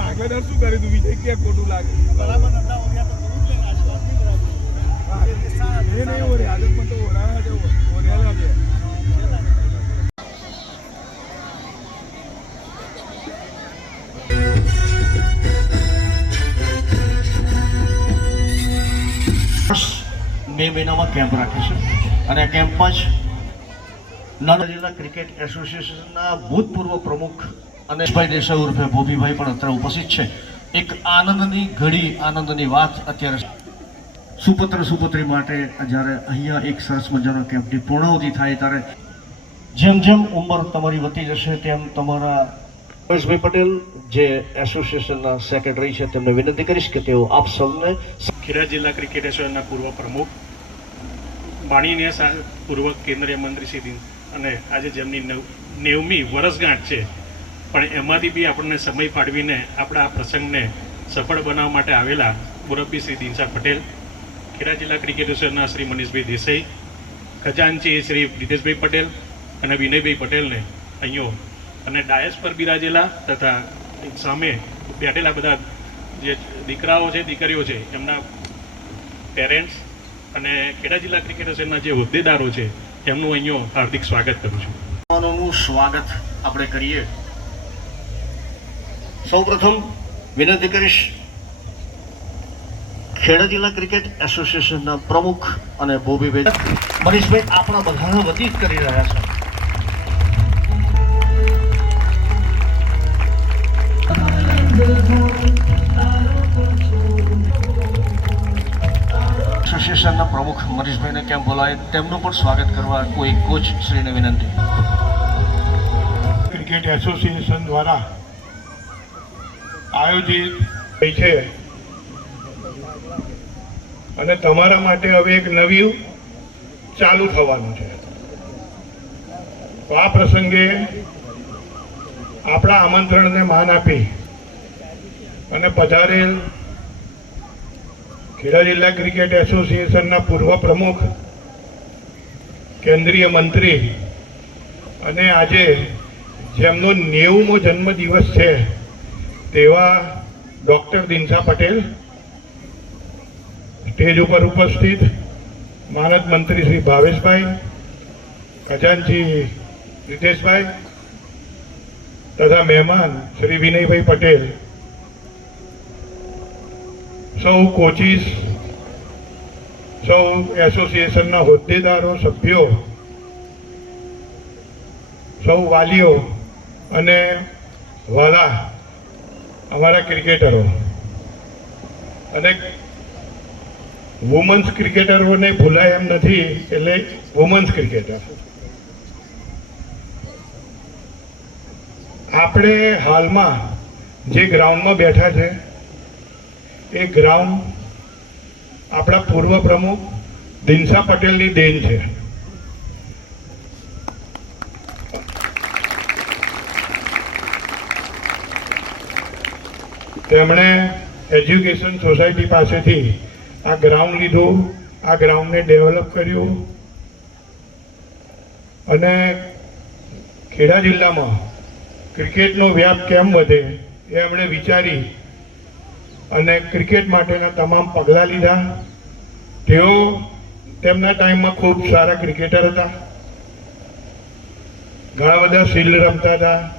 આગળ શું કર્યું તું વિજય ક્યાં ખોટું લાગે નહીં ઓરે આગળ પણ તો ઓરાયા છે ઓરેલા છે મે મહિનામાં કેમ્પ રાખીશું. અને કેમ્પ કેમ્પમાં જ નાના જિલ્લા ક્રિકેટ એસોસિએશનના ભૂતપૂર્વ પ્રમુખ અને ભાઈ દેસાઈ ઉર્ફે ભોબીભાઈ પણ અત્યારે ઉપસ્થિત છે. એક આનંદની ઘડી, આનંદની વાત અત્યારે સુપુત્ર સુપુત્રી માટે જ્યારે અહીંયા એક સરસ મજાનો કેમ્પની પૂર્ણાવધિ થાય ત્યારે જેમ જેમ ઉંમર તમારી વધી જશે તેમ તમારા પરેશભાઈ પટેલ જે એસોસિએશનના સેક્રેટરી છે તેમને વિનંતી કરીશ કે તેઓ આપ સૌને ખેડા જિલ્લા ક્રિકેટ એસોસિએશનના પૂર્વ પ્રમુખ માણીને પૂર્વ કેન્દ્રીય મંત્રી શ્રી અને આજે જેમની નવ નેવમી વરસગાંઠ છે, પણ એમાંથી બી આપણને સમય ફાળવીને આપણા આ પ્રસંગને સફળ બનાવવા માટે આવેલા મુરબ્બી શ્રી દિનસા પટેલ, ખેડા જિલ્લા ક્રિકેટ એસોસિએશનના શ્રી મનીષભાઈ દેસાઈ, ખજાનચી શ્રી પ્રિતેશભાઈ પટેલ અને વિનયભાઈ પટેલને અહીંયો અને ડાયસ પર બિરાજેલા તથા સામે બેઠેલા બધા જે દીકરાઓ છે, દીકરીઓ છે, એમના પેરેન્ટ્સ અને ખેડા જિલ્લા ક્રિકેટ એસોસિએશનના જે હોદ્દેદારો છે એમનું અહીંયા હાર્દિક સ્વાગત કરું છું. મહેમાનોનું સ્વાગત આપણે કરીએ. સૌપ્રથમ વિનંતી કરીશ ખેડા જિલ્લા ક્રિકેટ એસોસિએશનના પ્રમુખ અને બોબીભાઈ મનીષભાઈ, આપણા બધાના વતી કરી રહ્યા છે. એસોસિએશનના પ્રમુખ મનીષભાઈને કેમ બોલાય તેમનું પણ સ્વાગત કરવા કોઈ કોચ શ્રીને વિનંતી. ક્રિકેટ એસોસિએશન દ્વારા આયોજિત છે. અને તમારા માટે હવે એક નવી ચાલુ થવાનું છે. આ પ્રસંગે આપણા આમંત્રણને માન આપી અને પધારેલ ખેડા જિલ્લા ક્રિકેટ એસોસિએશનના પૂર્વ પ્રમુખ, કેન્દ્રીય મંત્રી અને આજે જેમનો નેવુંમો જન્મદિવસ છે તેવા ડૉક્ટર દિનસા પટેલ સ્ટેજ ઉપર ઉપસ્થિત, માનદ મંત્રી શ્રી ભાવેશભાઈ ખજાનજી રીતેશભાઈ તથા મહેમાન શ્રી વિનયભાઈ પટેલ સૌ કોચિસ, સૌ એસોસિએશનના હોદ્દેદારો, સભ્યો, સૌ વાલીઓ અને વાલા, અમારા ક્રિકેટરો અને વુમન્સ ક્રિકેટરોને ભૂલાય એમ નથી, એટલે વુમન્સ ક્રિકેટર આપણે હાલમાં જે ગ્રાઉન્ડમાં બેઠા છે એ ગ્રાઉન્ડ આપણા પૂર્વ પ્રમુખ દિનસા પટેલની દેન છે. તેમણે એજ્યુકેશન સોસાયટી પાસેથી આ ગ્રાઉન્ડ લીધું, આ ગ્રાઉન્ડને ડેવલપ કર્યું અને ખેડા જિલ્લામાં ક્રિકેટનો વ્યાપ કેમ વધે એ એમણે વિચારી અને ક્રિકેટ માટેના તમામ પગલાં લીધા. તેઓ તેમના ટાઈમમાં ખૂબ સારા ક્રિકેટર હતા. ઘણા બધા શિલ્ડ રમતા હતા.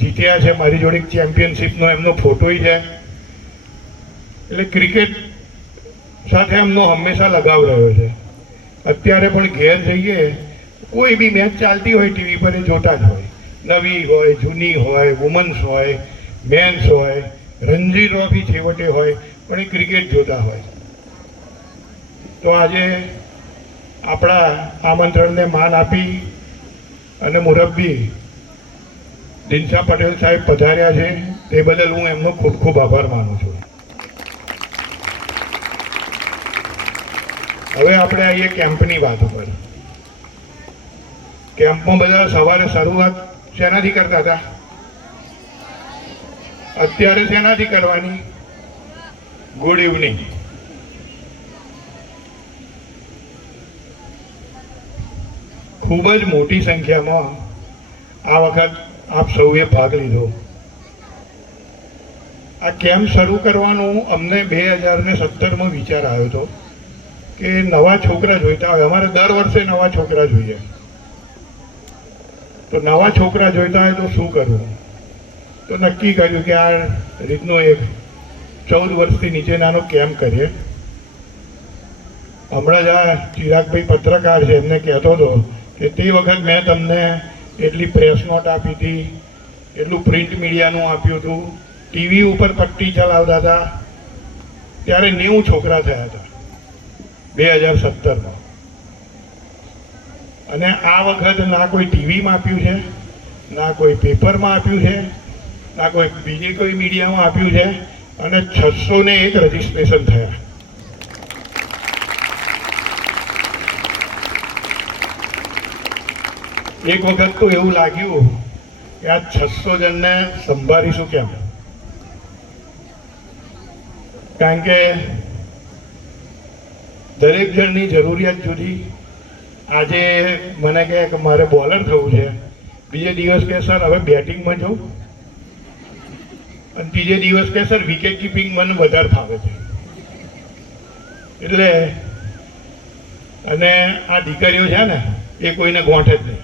જીત્યા છે મારી જોડે ચેમ્પિયનશિપનો એમનો ફોટોય છે. એટલે ક્રિકેટ સાથે એમનો હંમેશા લગાવ રહ્યો છે. અત્યારે પણ ઘેર જઈએ, કોઈ બી મેચ ચાલતી હોય ટીવી પર એ જોતા જ હોય. નવી હોય, જૂની હોય, વુમન્સ હોય, મેન્સ હોય રણજી ટ્રોફી છેવટે હોય, પણ એ ક્રિકેટ જોતા હોય. તો આજે આપણા આમંત્રણને માન આપી અને મુરબ્બી દિનશા પટેલ સાહેબ પધાર્યા છે, તે બદલ હું એમનો ખૂબ ખૂબ આભાર માનું છું. હવે આપણે આવીએ કેમ્પની વાત ઉપર. કેમ્પમાં બધા સવારે શરૂઆત શેનાથી કરતા હતા? અત્યારે શેનાથી કરવાની? ગુડ ઇવનિંગ ખૂબ જ મોટી સંખ્યામાં આ વખત આપ સૌએ ભાગ લીધો. આ કેમ્પ શરૂ કરવાનું અમને બે હજાર ને સત્તરમાં વિચાર આવ્યો હતો કે નવા છોકરા જોઈતા હોય. અમારે દર વર્ષે નવા છોકરા જોઈએ. તો નવા છોકરા જોઈતા હોય તો શું કરવું? તો નક્કી કર્યું કે આ રીતનો એક ચૌદ વર્ષથી નીચેનાનો કેમ્પ કરીએ? હમણાં જ આ ચિરાગભાઈ પત્રકાર છે, એમને કહેતો હતો કે તે વખત મેં તમને એટલી પ્રેસ નોટ આપી હતી, એટલું પ્રિન્ટ મીડિયાનું આપ્યું હતું ટીવી ઉપર પટ્ટી ચલાવતા હતા, ત્યારે નેવું છોકરા થયા હતા, બે હજાર સત્તરમાં. અને આ વખત ના કોઈ ટીવીમાં આપ્યું છે, ના કોઈ પેપરમાં આપ્યું છે ના કોઈ બીજી કોઈ મીડિયામાં આપ્યું છે અને છસો ને એક રજીસ્ટ્રેશન થયા. એક વખત તો એવું લાગ્યું કે આ છસો જણને સંભાળીશું કેમ? કારણ કે દરેક જણની જરૂરિયાત જુદી. આજે મને કહે કે મારે બોલર થવું છે. બીજે દિવસ કે સર, હવે બેટિંગમાં જાઉં અને ત્રીજે દિવસ કે સર વિકેટ કીપિંગ મને વધારે ફાવે છે. એટલે અને આ દીકરીઓ છે ને, એ કોઈને ગોઠે જ નહીં.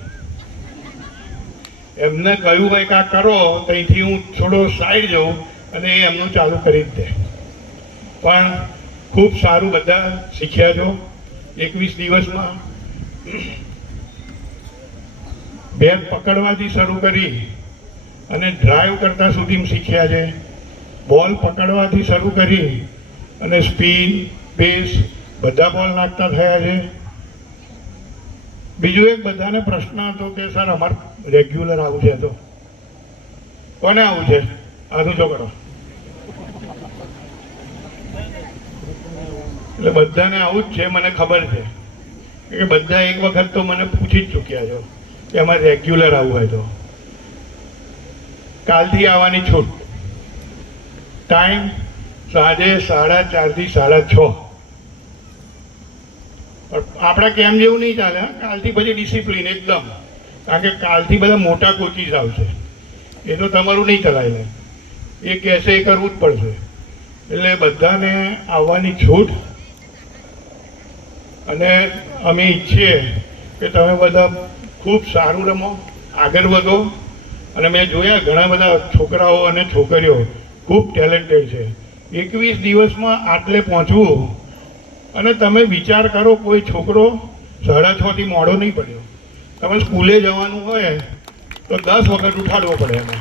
એમને કહ્યું હોય આ કરો ત્યાંથી હું થોડો સાઈડ જાઉં અને એ એમનું ચાલુ કરી જ દે. પણ ખૂબ સારું બધા શીખ્યા છો. એકવીસ દિવસમાં બેગ પકડવાથી શરૂ કરી અને ડ્રાઈવ કરતા સુધી શીખ્યા છે. બોલ પકડવાથી શરૂ કરી અને સ્પીન પેસ બધા બોલ નાખતા થયા છે. બીજું એક બધાને પ્રશ્ન હતો કે, સર, અમારે રેગ્યુલર આવું છે તો? કોને આવું છે? આનું જો કરો? એટલે બધાને આવું જ છે, મને ખબર છે. કે બધા એક વખત તો મને પૂછી જ ચૂક્યા છો કે, અમારે રેગ્યુલર આવવું હોય તો? કાલથી આવવાની છૂટ ટાઈમ સાંજે સાડા ચારથી સાડા છ. આપણે કેમ જેવું નહીં ચાલે કાલથી પછી ડિસિપ્લિન એકદમ. કારણ કે કાલથી બધા મોટા કોચિસ આવશે. એ તો તમારું નહીં ચલાય લે. એ કહેશે, એ કરવું જ પડશે. એટલે બધાને આવવાની છૂટ. અને અમે ઈચ્છીએ કે તમે બધા ખૂબ સારું રમો, આગળ વધો. અને મેં જોયા ઘણા બધા છોકરાઓ અને છોકરીઓ ખૂબ ટેલેન્ટેડ છે. એકવીસ દિવસમાં આટલે પહોંચવું અને તમે વિચાર કરો કોઈ છોકરો સાડા છથી મોડો નહીં પડ્યો. તમે સ્કૂલે જવાનું હોય તો દસ વખત ઉઠાડવો પડે એને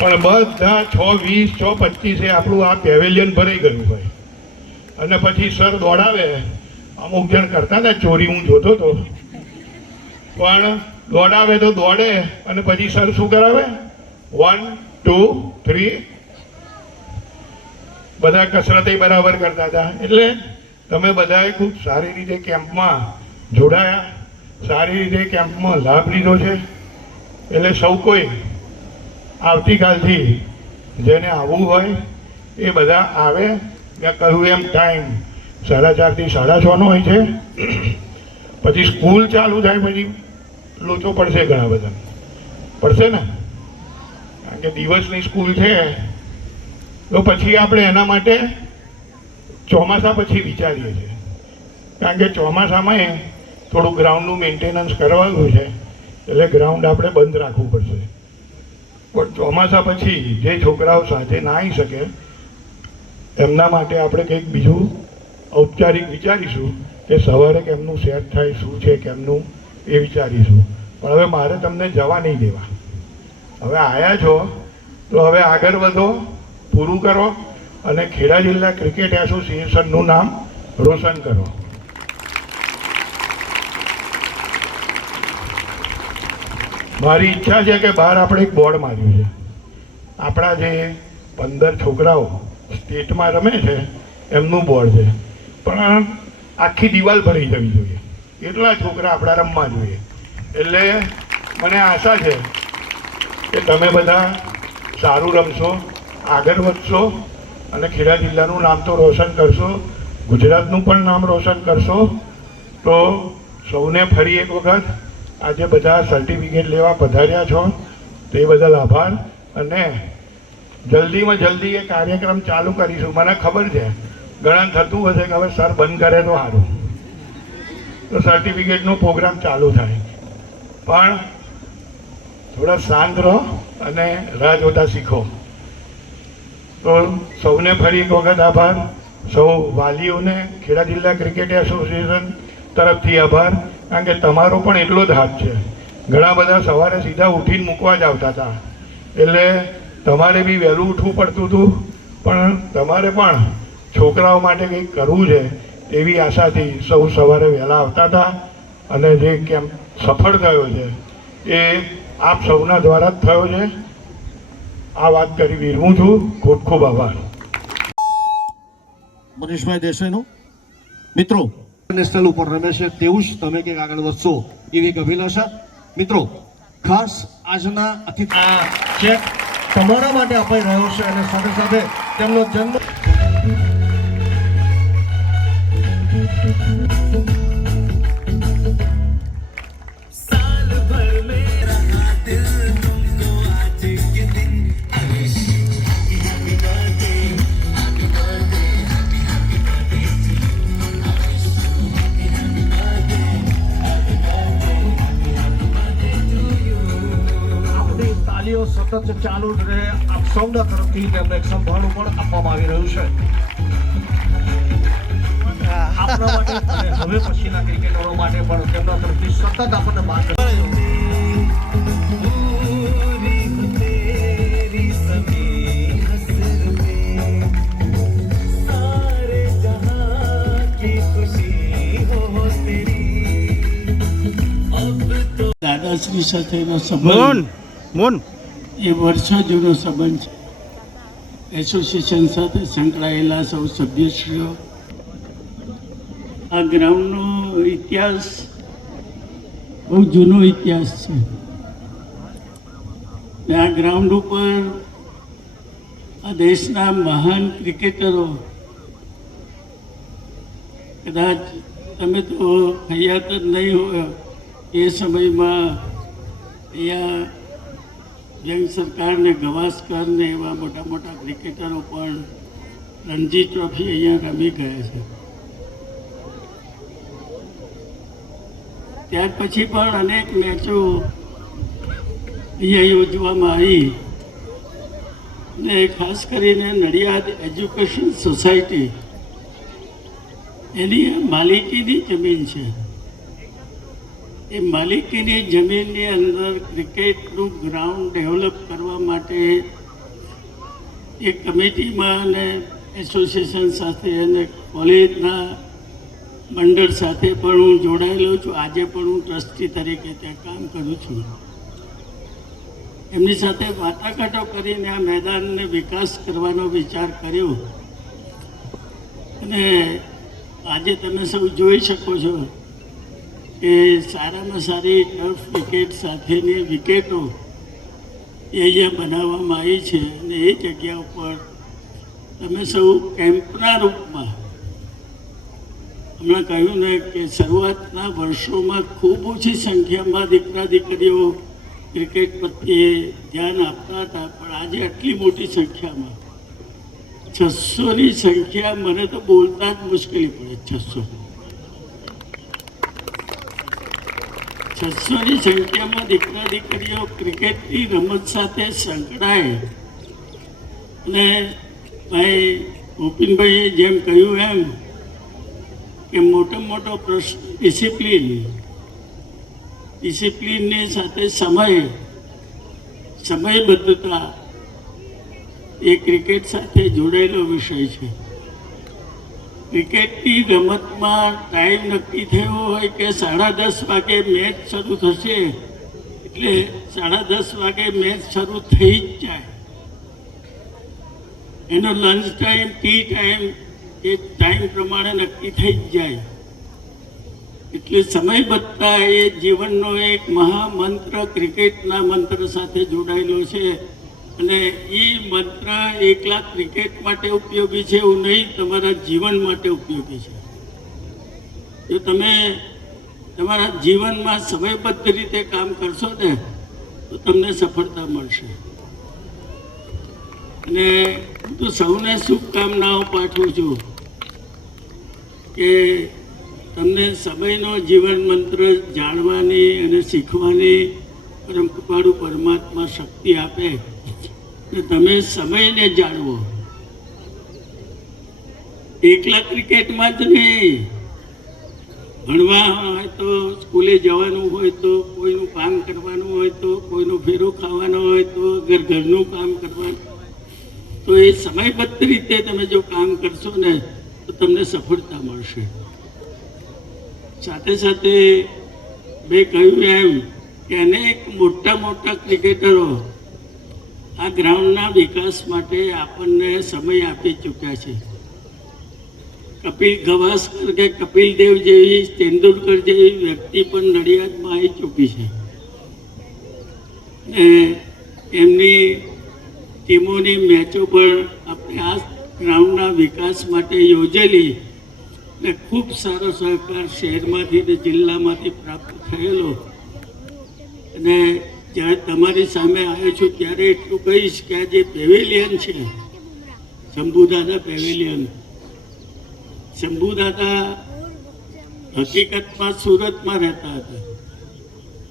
પણ બધા છ, વીસ, છ, પચીસે આપણું આ પેવેલિયન ભરાઈ ગયું હોય. અને પછી સર દોડાવે. અમુક જણ કરતા હતા, ચોરી હું જોતો હતો પણ દોડાવે તો દોડે, અને પછી સર શું કરાવે? વન ટુ થ્રી બધા કસરતે બરાબર કરતા હતા. એટલે તમે બધાએ ખૂબ સારી રીતે કેમ્પમાં જોડાયા. સારી રીતે કેમ્પમાં લાભ લીધો છે. એટલે સૌ કોઈ આવતીકાલથી જેને આવવું હોય એ બધા આવે. મેં કહ્યું એમ ટાઈમ સાડા ચારથી સાડા છનો હોય છે. પછી સ્કૂલ ચાલુ થાય પછી લોચો પડશે ઘણા બધા. પડશે ને? કારણ કે દિવસની સ્કૂલ છે. તો પછી આપણે એના માટે ચોમાસા પછી વિચારીએ છીએ. કારણ કે ચોમાસામાં થોડું ગ્રાઉન્ડનું મેન્ટેનન્સ કરવાનું છે. એટલે ગ્રાઉન્ડ આપણે બંધ રાખવું પડશે. પણ ચોમાસા પછી જે છોકરાઓ સાથે ના આવી શકે, એમના માટે આપણે કંઈક બીજું ઔપચારિક વિચારીશું કે સવારે કેમનું સેટ થાય, શું છે, કેમનું એ વિચારીશું. પણ હવે મારે તમને જવા નહીં દેવા. હવે આવ્યા છો, તો હવે આગળ વધો, પૂરું કરો, અને ખેડા જિલ્લા ક્રિકેટ એસોસિએશનનું નામ રોશન કરો. મારી ઈચ્છા છે કે બહાર આપણે એક બોર્ડ માર્યું છે. આપણા જે પંદર છોકરાઓ સ્ટેટમાં રમે છે, એમનું બોર્ડ છે. પણ આખી દિવાલ ભરી જવી જોઈએ. એટલા છોકરા આપણા રમવા જોઈએ? એટલે મને આશા છે કે તમે બધા સારું રમશો, આગળ વધશો અને ખેડા જિલ્લાનું નામ તો રોશન કરશો, ગુજરાતનું પણ નામ રોશન કરશો. તો સૌને ફરી એક વખત આજે બધા સર્ટિફિકેટ લેવા પધાર્યા છો. તે બદલ આભાર અને જલ્દીમાં જલ્દી એ કાર્યક્રમ ચાલુ કરીશું. મને ખબર છે ગણન થતું હશે કે હવે સર બંધ કરે તો સારું તો સર્ટિફિકેટનો પ્રોગ્રામ ચાલુ થાય. પણ થોડા શાંત રહો અને રાહ જોતા શીખો. તો સૌને ફરી એક વખત આભાર. સૌ વાલીઓને ખેડા જિલ્લા ક્રિકેટ એસોસિએશન તરફથી આભાર. કારણ કે તમારો પણ એટલો જ હાથ છે. ઘણા બધા સવારે સીધા ઉઠીને મૂકવા જ આવતા હતા. એટલે તમારે બી વહેલું ઉઠવું પડતું હતું. પણ તમારે પણ છોકરાઓ માટે કંઈક કરવું છે. એવી આશાથી સૌ સવારે વહેલા આવતા હતા અને જે કેમ્પ સફળ થયો છે એ આપ સૌના દ્વારા જ થયો છે. આ વાત કરી વિરમું છું. ખૂબ ખૂબ આભાર. મનીષભાઈ દેસાઈનો. મિત્રો. નેશનલ ઉપર રમે છે તેવું જ તમે કંઈક આગળ વધશો એવી એક અભિલાષા. મિત્રો ખાસ આજના અતિથિ ચેક તમારા માટે અપાઈ રહ્યો છે અને સાથે સાથે તેમનો જન્મ સતત ચાલુ રહે. આપ સૌના તરફથી તેમને સંભાળું પણ આપવામાં આવી રહ્યું છે. આપણા માટે અને હવે પછીના ક્રિકેટરો માટે પણ તેમના તરફથી સતત આપણને માર્ગ દાદાશ્રી સાથેનો સંબંધ એ વર્ષો જૂનો સંબંધ છે. એસોસિએશન સાથે સંકળાયેલા સૌ સભ્યશ્રીઓ આ ગ્રાઉન્ડનો ઇતિહાસ બહુ જૂનો ઇતિહાસ છે. આ ગ્રાઉન્ડ ઉપર આ દેશના મહાન ક્રિકેટરો, કદાચ તમે તો હયાત જ નહીં હોય, એ સમયમાં અહીંયા જંગ સરકારને ગવાસ્કરને એવા મોટા મોટા ક્રિકેટરો પણ રણજી ટ્રોફી અહીંયા રમી ગયા છે. ત્યાર પછી પણ અનેક મેચો અહીંયા યોજવામાં આવી. ને ખાસ કરીને નડિયાદ એજ્યુકેશન સોસાયટી. એની માલિકીની જમીન છે. એ માલિકીની જમીનની અંદર ક્રિકેટનું ગ્રાઉન્ડ ડેવલપ કરવા માટે એ કમિટીમાં અને એસોસિએશન સાથે અને કોલેજના મંડળ સાથે પણ હું જોડાયેલો છું. આજે પણ હું ટ્રસ્ટી તરીકે ત્યાં કામ કરું છું. એમની સાથે વાટાઘાટો કરીને આ મેદાનને વિકાસ કરવાનો વિચાર કર્યો. અને આજે તમે સૌ જોઈ શકો છો કે સારામાં સારી ટર્ફ વિકેટ સાથેની વિકેટો એ અહીંયા બનાવવામાં આવી છે. અને એ જગ્યા ઉપર તમે સૌ કેમ્પના રૂપમાં હમણાં કહ્યું ને કે શરૂઆતના વર્ષોમાં ખૂબ ઓછી સંખ્યામાં દીકરા દીકરીઓ ક્રિકેટ પ્રત્યે ધ્યાન આપતા હતા, પણ આજે આટલી મોટી સંખ્યામાં. છસોની સંખ્યા મને તો બોલતા જ મુશ્કેલી પડે, છસો. છસોની સંખ્યામાં દીકરા દીકરીઓ ક્રિકેટની રમત સાથે સંકળાય અને ભાઈ ભૂપિનભાઈએ જેમ કહ્યું એમ કે મોટો મોટો પ્રશ્ન, ડિસિપ્લિન. ડિસિપ્લિનની સાથે સમય, સમયબદ્ધતા એ ક્રિકેટ સાથે જોડાયેલો વિષય છે. ક્રિકેટની રમતમાં ટાઈમ નક્કી થયો હોય કે સાડા દસ વાગે મેચ શરૂ થશે, એટલે સાડા દસ વાગે મેચ શરૂ થઈ જ જાય. એનો લંચ ટાઈમ ટી ટાઈમ એ ટાઈમ પ્રમાણે નક્કી થઈ જ જાય. એટલે સમયબદ્ધતા એ જીવનનો એક મહામંત્ર ક્રિકેટના મંત્ર સાથે જોડાયેલો છે. અને એ મંત્ર એકલા ક્રિકેટ માટે ઉપયોગી છે એવું નહીં, તમારા જીવન માટે ઉપયોગી છે. જો તમે તમારા જીવનમાં સમયબદ્ધ રીતે કામ કરશો ને, તો તમને સફળતા મળશે. અને હું તો સૌને શુભકામનાઓ પાઠવું છું. કે તમને સમયનો જીવન મંત્ર જાણવાની અને શીખવાની પરમ પરમાત્મા શક્તિ આપે. ને તમે સમયને જાણવો. એકલા ક્રિકેટમાં જ નહીં. ભણવા હોય તો સ્કૂલે જવાનું હોય તો કોઈનું કામ કરવાનું હોય તો કોઈનો ફેરો ખાવાનો હોય તો ઘર ઘરનું કામ કરવાનું. તો એ સમયબદ્ધ રીતે તમે જો કામ કરશો ને તો તમને સફળતા મળશે. સાથે સાથે મેં કહ્યું એમ કે અનેક મોટા મોટા ક્રિકેટરો આ ગ્રાઉન્ડના વિકાસ માટે આપણને સમય આપી ચૂક્યા છે. કપિલ ગવાસ્કર કે કપિલ દેવ જેવી તેંડુલકર જેવી વ્યક્તિ પણ નડિયાદમાં આવી ચૂકી છે. ને એમની ટીમોની મેચો પણ આપણે આ ગ્રાઉન્ડના વિકાસ માટે યોજેલી ને ખૂબ સારો સહકાર શહેરમાંથી ને જિલ્લામાંથી પ્રાપ્ત થયેલો. અને જ્યારે તમારી સામે આવ્યો છું ત્યારે એટલું કહીશ કે આ જે પેવેલિયન છે, શંભુદાદા પેવેલિયન, શંભુદાદા હકીકતમાં સુરતમાં રહેતા હતા.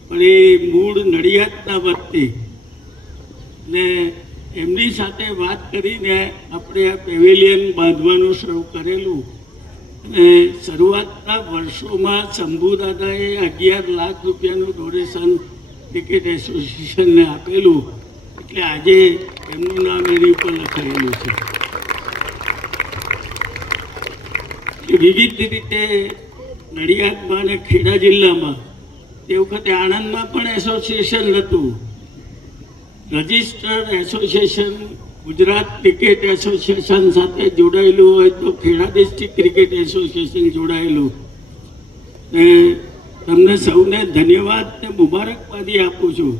પણ એ મૂળ નડિયાદના વતની ને એમની સાથે વાત કરીને આપણે આ પેવેલિયન બાંધવાનું શરૂ કરેલું. અને શરૂઆતના વર્ષોમાં શંભુદાદાએ અગિયાર લાખ રૂપિયાનું ડોનેશન ક્રિકેટ એસોસિએશનને આપેલું. એટલે આજે એમનું નામ એની ઉપર લખાયેલું છે. વિવિધ રીતે નડિયાદમાં અને ખેડા જિલ્લામાં તે વખતે આણંદમાં પણ એસોસિએશન નહોતું registered association, Gujarat cricket association સાથે જોડાયેલું હોય તો ખેડા ડિસ્ટ્રિક્ટ ક્રિકેટ એસોસિએશન જોડાયેલું. ને તમને સૌને ધન્યવાદ ને મુબારકબાદી આપું છું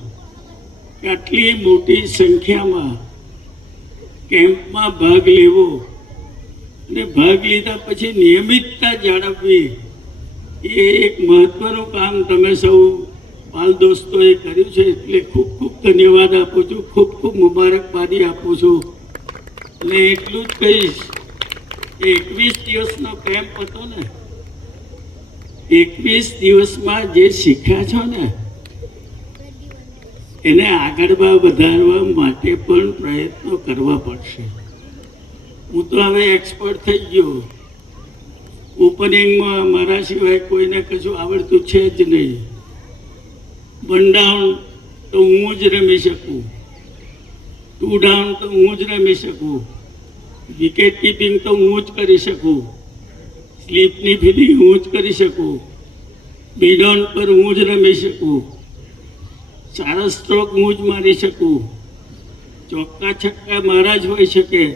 કે આટલી મોટી સંખ્યામાં કેમ્પમાં ભાગ લેવો અને ભાગ લીધા પછી નિયમિતતા જાળવવી એ એક મહત્ત્વનું કામ તમે સૌ બાલ દોસ્તોએ કર્યું છે એટલે ખૂબ ખૂબ ધન્યવાદ આપું છું. ખૂબ ખૂબ મુબારકબાદી આપું છું. એટલે એટલું જ કહીશ કે એકવીસ દિવસનો કેમ્પ હતો ને, એકવીસ દિવસમાં જે શીખ્યા છો ને, એને આગળમાં વધારવા માટે પણ પ્રયત્નો કરવા પડશે. હું તો હવે એક્સપર્ટ થઈ ગયો. ઓપનિંગમાં મારા સિવાય કોઈને કશું આવડતું છે જ નહીં. વન તો હું જ રમી શકું. ટુ ડાઉન તો હું જ રમી શકું. વિકેટ કીપિંગ તો હું જ કરી શકું. સ્લીપની ફિલિંગ હું જ કરી શકું. બીડોન પર હું જ રમી શકું. સારા સ્ટ્રોક હું જ મારી શકું. ચોક્કા છક્કા મારા જ હોઈ શકે.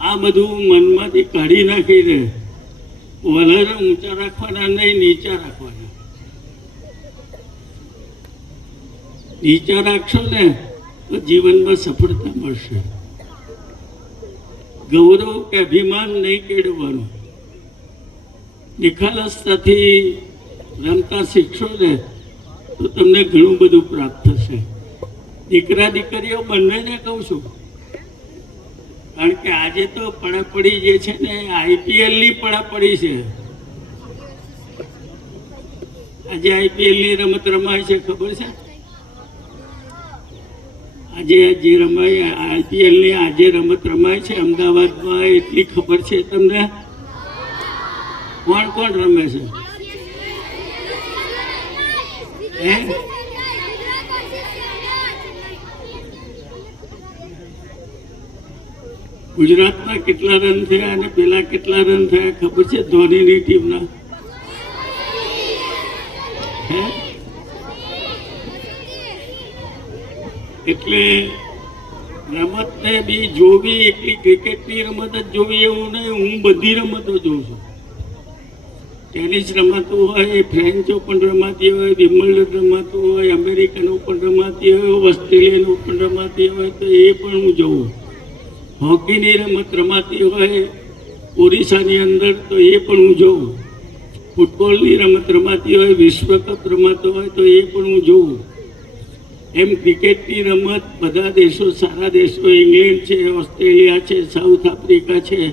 આ બધું મનમાંથી કાઢી નાખીને. વધારે ઊંચા રાખવાના નહીં, નીચા રાખવાના. નીચા રાખશો ને, તો જીવનમાં સફળતા મળશે. ગૌરવ કે અભિમાન નહીં કેળવવાનું. નિખાલસતાથી રમતા શીખશો ને, તો તમને ઘણું બધું પ્રાપ્ત થશે. દીકરા દીકરીઓ બંનેને કહું છું, કારણ કે આજે તો પડાપડી જે છે ને, આઈપીએલની પડાપડી છે. આજે આઈપીએલની રમત રમાય છે, ખબર છે? આજે જે રમાય આઈપીએલની આજે રમત રમાય છે. અમદાવાદમાં એટલી ખબર છે તમને? કોણ કોણ રમે છે? હે? ગુજરાતમાં કેટલા રન થયા અને પેલા કેટલા રન થયા ખબર છે? ધોનીની ટીમના હે એટલે રમતને બી જોવી, એટલી ક્રિકેટની રમત જ જોવી, એવું નહીં, હું બધી રમતો જોઉં છું. ટેનિસ રમાતું હોય, ફ્રેન્ચ ઓપન રમાતી હોય, વિમ્બલ્ડન રમાતું હોય, અમેરિકન ઓપન રમાતી હોય, ઓસ્ટ્રેલિયન ઓપન રમાતી હોય, તો એ પણ હું જોઉં. હોકીની રમત રમાતી હોય, ઓરિસ્સાની અંદર, તો એ પણ હું જોઉં. ફૂટબોલની રમત રમાતી હોય, વિશ્વ કપ રમાતો હોય, તો એ પણ હું જોઉં. એમ ક્રિકેટની રમત બધા દેશો, સારા દેશો, ઇંગ્લેન્ડ છે, ઓસ્ટ્રેલિયા છે, સાઉથ આફ્રિકા છે,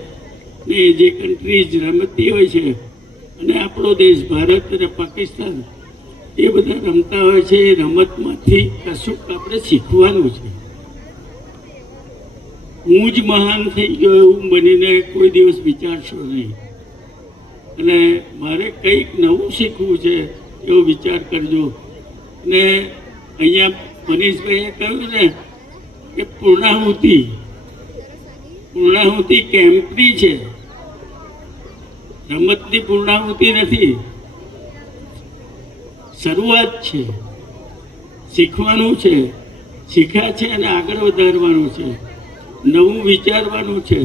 ને જે કન્ટ્રીઝ રમતી હોય છે, અને આપણો દેશ ભારત અને પાકિસ્તાન, એ બધા રમતા હોય છે, એ રમતમાંથી કશુંક આપણે શીખવાનું છે. હું જ મહાન થઈ ગયો એવું બનીને કોઈ દિવસ વિચારશો નહીં. અને મારે કંઈક નવું શીખવું છે એવો વિચાર કરજો. ને અહીંયા મનીષભાઈએ કહ્યું ને કે પૂર્ણાહુતિ પૂર્ણાહુતિ કેમ્પની છે. રમતની પૂર્ણાહુતિ નથી. શરૂઆત છે. શીખવાનું છે. શીખ્યા છે અને આગળ વધારવાનું છે. નવું વિચારવાનું છે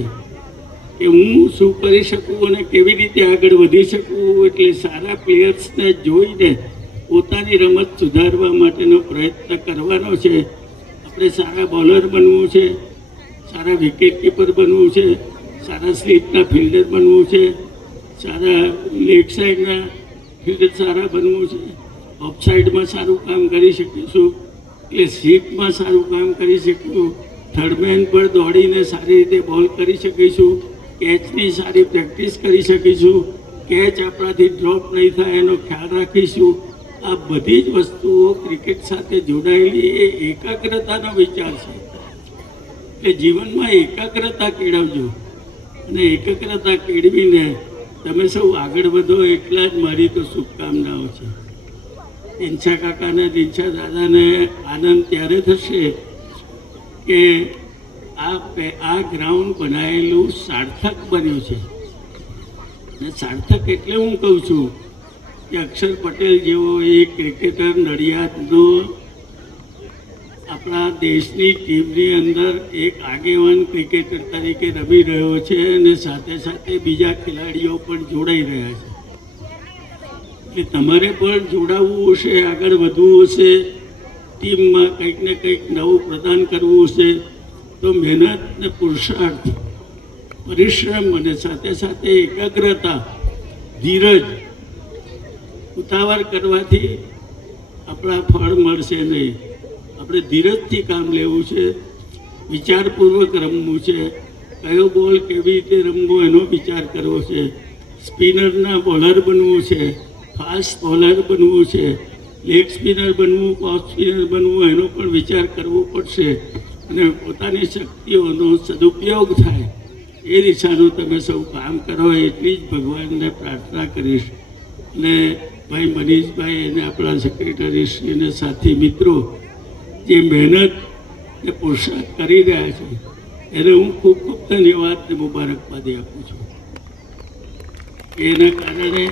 કે હું શું કરી શકું અને કેવી રીતે આગળ વધી શકું એટલે સારા પ્લેયર્સને જોઈને પોતાની રમત સુધારવા માટેનો પ્રયત્ન કરવાનો છે. આપણે સારા બોલર બનવું છે, સારા વિકેટ કીપર બનવું છે, સારા સ્લીપના ફિલ્ડર બનવું છે, સારા લેગ સાઈડના ફિલ્ડર સારા બનવું છે. ઓફ સાઈડમાં સારું કામ કરી શકીશું એટલે સીટમાં સારું કામ કરી શકીશું. થર્ડમેન પર દોડીને સારી રીતે બોલ કરી શકીશું. કેચની સારી પ્રેક્ટિસ કરી શકીશું. કેચ આપણાથી ડ્રોપ નહીં થાય એનો ખ્યાલ રાખીશું. આ બધી જ વસ્તુઓ ક્રિકેટ સાથે જોડાયેલી એ એકાગ્રતાનો વિચાર છે. કે જીવનમાં એકાગ્રતા કેળવજો અને એકાગ્રતા કેળવીને તમે સૌ આગળ વધો એટલા જ મારી તો શુભકામનાઓ છે. દિનછા કાકાને દિનછા દાદાને આનંદ ત્યારે થશે કે આ આ ગ્રાઉન્ડ બનાવેલું સાર્થક બન્યું છે. અને સાર્થક એટલે હું કહું છું કે અક્ષર પટેલ જેવો એક ક્રિકેટર નડિયાદનો આપણા દેશની ટીમની અંદર એક આગેવાન ક્રિકેટર તરીકે રમી રહ્યો છે અને સાથે સાથે બીજા ખેલાડીઓ પણ જોડાઈ રહ્યા છે. એટલે તમારે પણ જોડાવવું હશે, આગળ વધવું હશે, ટીમમાં કંઈક ને કંઈક નવું પ્રદાન કરવું હશે, તો મહેનત ને પુરુષાર્થ, પરિશ્રમ અને સાથે સાથે એકાગ્રતા, ધીરજ ઉતાવળ કરવાથી આપણા ફળ મળશે નહીં. આપણે ધીરજથી કામ લેવું છે, વિચારપૂર્વક રમવું છે, કયો બોલ કેવી રીતે રમવો એનો વિચાર કરવો છે, સ્પિનરના બોલર બનવું છે, ફાસ્ટ બોલર બનવું છે, લેગ સ્પિનર બનવું ઓફ સ્પિનર બનવું, એનો પણ વિચાર કરવો પડશે અને પોતાની શક્તિઓનો સદુપયોગ થાય એ દિશાનું તમે સૌ કામ કરો, એટલી જ ભગવાનને પ્રાર્થના કરીશ. અને ભાઈ મનીષભાઈ અને આપણા સેક્રેટરીશ્રી અને સાથી મિત્રો, જે મહેનત ને પુરસાદ કરી રહ્યા છે, એને હું ખૂબ ખૂબ ધન્યવાદ ને મુબારકબાદી આપું છું. એના કારણે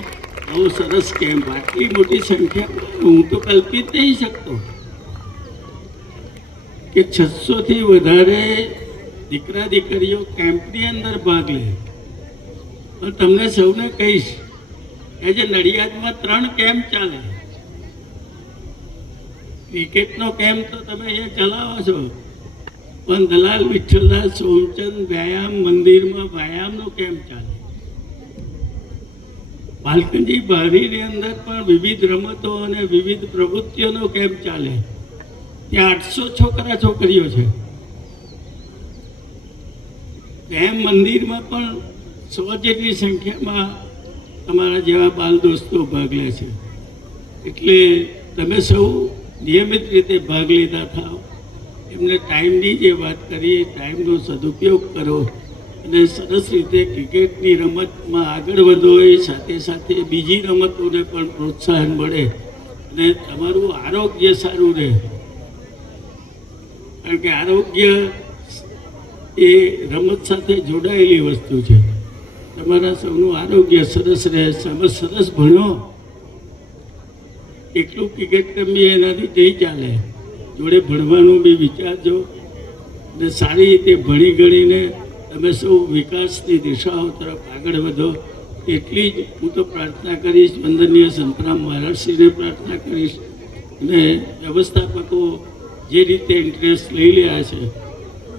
બહુ સરસ કેમ્પ આટલી મોટી સંખ્યા હું તો કલ્પિત નહીં શકતો કે છસોથી વધારે દીકરા દીકરીઓ કેમ્પની અંદર ભાગ લે. પણ તમને સૌને કહીશ જે નડિયાદમાં ત્રણ કેમ્પ ચાલે? ક્રિકેટનો કેમ્પ તો તમે અહીંયા ચલાવો છો. પણ દલાલ વિઠ્ઠલદાસ સોમચંદ વ્યાયામ મંદિરમાં વ્યાયામનો કેમ્પ ચાલે? બાલકનજી બહારીની અંદર પણ વિવિધ રમતો અને વિવિધ પ્રવૃત્તિઓનો કેમ્પ ચાલે? ત્યાં આઠસો છોકરા છોકરીઓ છે. એમ મંદિરમાં પણ સો જેટલી સંખ્યામાં તમારા જેવા બાલ દોસ્તો ભાગ લે છે. એટલે તમે સૌ નિયમિત રીતે ભાગ લીધા થાવ એમને ટાઈમની જે વાત કરીએ ટાઈમનો સદુપયોગ કરો અને સરસ રીતે ક્રિકેટની રમતમાં આગળ વધો, એ સાથે સાથે બીજી રમતોને પણ પ્રોત્સાહન મળે અને તમારું આરોગ્ય સારું રહે. કારણ કે આરોગ્ય એ રમત સાથે જોડાયેલી વસ્તુ છે. તમારા સૌનું આરોગ્ય સરસ રહે તમે સરસ ભણો. એકલું ક્રિકેટ રમીએ એનાથી નહીં ચાલે. જોડે ભણવાનું બી વિચારજો. ને સારી રીતે ભણી ગણીને તમે સૌ વિકાસની દિશાઓ તરફ આગળ વધો. એટલી જ હું તો પ્રાર્થના કરીશ, વંદનીય સંતરામ મહારાજશ્રીને પ્રાર્થના કરીશ. અને વ્યવસ્થાપકો જે રીતે ઇન્ટરેસ્ટ લઈ રહ્યા છે,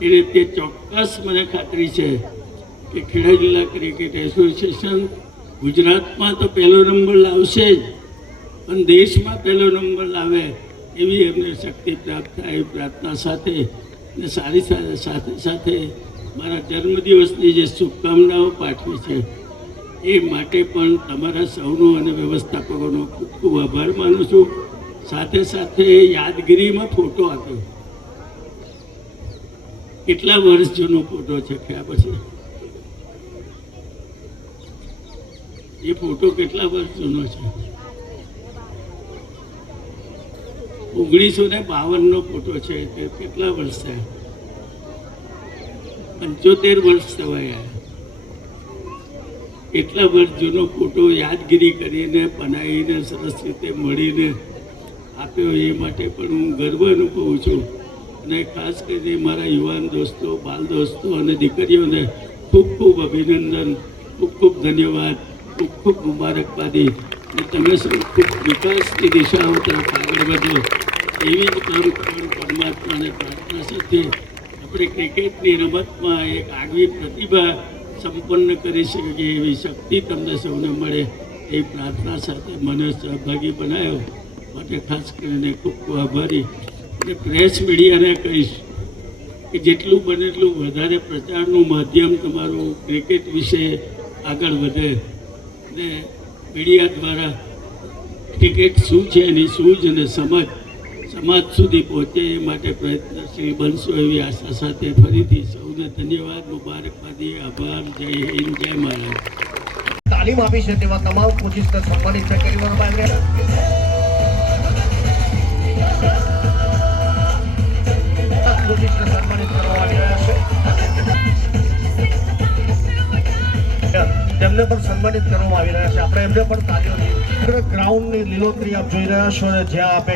એ રીતે ચોક્કસ મને ખાતરી છે કે ખેડા જિલ્લા ક્રિકેટ એસોસિએશન ગુજરાતમાં તો પહેલો નંબર લાવશે જ, પણ દેશમાં પહેલો નંબર લાવે એવી એમને શક્તિ પ્રાપ્ત થાય એવી પ્રાર્થના સાથે ને સારી સાથે સાથે મારા જન્મદિવસની જે શુભકામનાઓ પાઠવી છે, એ માટે પણ તમારા સૌનો અને વ્યવસ્થાપકોનો ખૂબ ખૂબ આભાર માનું છું. સાથે સાથે યાદગીરીમાં ફોટો આપ્યો કેટલા વર્ષ જૂનો ફોટો છે ખ્યા પછી? એ ફોટો કેટલા વર્ષ જૂનો છે? ઓગણીસો ને બાવનનો ફોટો છે તે કેટલા વર્ષ થયા પંચોતેર વર્ષ થવાયા. એટલા વર્ષ જૂનો ફોટો યાદગીરી કરીને બનાવીને સરસ રીતે મળીને આપ્યો એ માટે પણ હું ગર્વ અનુભવું છું. અને ખાસ કરીને મારા યુવાન દોસ્તો, બાલ દોસ્તો અને દીકરીઓને ખૂબ ખૂબ અભિનંદન, ખૂબ ખૂબ ધન્યવાદ. ખૂબ ખૂબ મુબારકબાદી અને તમે સૌ ખૂબ વિકાસની દિશાઓ તરફ આગળ વધો. એવી જ કામ કરવાનું પરમાત્માને પ્રાર્થના સાથે. આપણે ક્રિકેટની રમતમાં એક આગવી પ્રતિભા સંપન્ન કરી શકીએ એવી શક્તિ તમને સૌને મળે. એ પ્રાર્થના સાથે મને સહભાગી બનાવ્યો. માટે ખાસ કરીને ખૂબ ખૂબ આભારી. અને પ્રેસ મીડિયાને કહીશ કે જેટલું બને એટલું વધારે પ્રચારનું માધ્યમ તમારું ક્રિકેટ વિશે આગળ વધે. અને મીડિયા દ્વારા ક્રિકેટ શું છે એની સૂઝ અને સમજ, સમાજ સુધી પહોંચે એ માટે પ્રયત્નશીલ બનશો એવી આશા સાથે ફરીથી સૌને ધન્યવાદ. મુબારકબાદી આભાર. જય હિન્દ, જય મહારાજ. તાલીમ આપી છે તેવા તમામ કોચિસને સન્માનિત કરી કરવામાં આવી રહ્યા છે કોચિસને સન્માનિત કરવામાં તેમને પણ સન્માનિત કરવામાં આવી રહ્યા છે. આપણે એમને પણ તાલીઓ ગ્રાઉન્ડની લીલોતરી આપ જોઈ રહ્યા છો અને જ્યાં આપે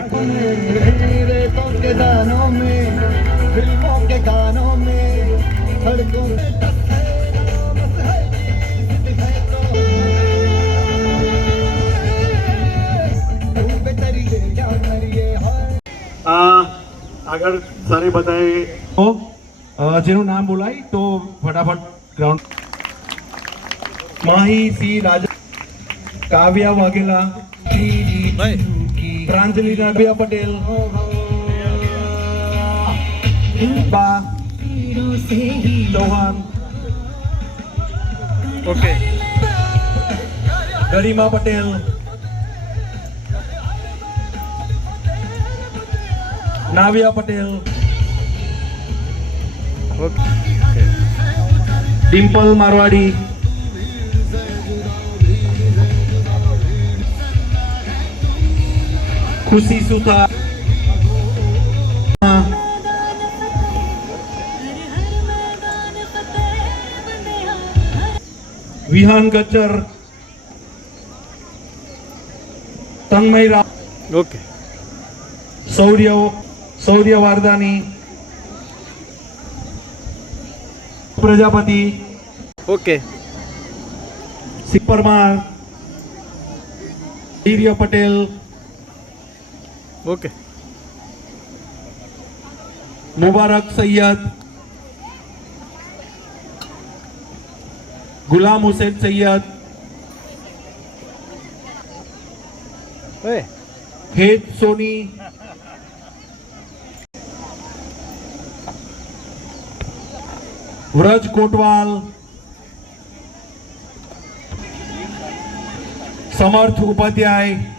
આગળ સારી બધાએ જેનું નામ બોલાય તો ફટાફટ ગ્રાઉન્ડ માહી સી રાજા કાવ્યા વાઘેલા. પ્રાંજલિ નાભિયા પટેલ. બા. Chauhan. Okay. Garima Patel. Naviya Patel. Dimple Marwadi. Khushi Suthar Vihan Gachchar Tanmay Rao. Okay. Shaurya Shaurya Vardani Prajapati. Okay. સિપરમાર Parmar. Dhairya Patel. Okay Mubarak Sayed ગુલામ હુસેન સૈયદ હેત સોની વ્રજ કોટવાલ સમર્થ ઉપાધ્યાય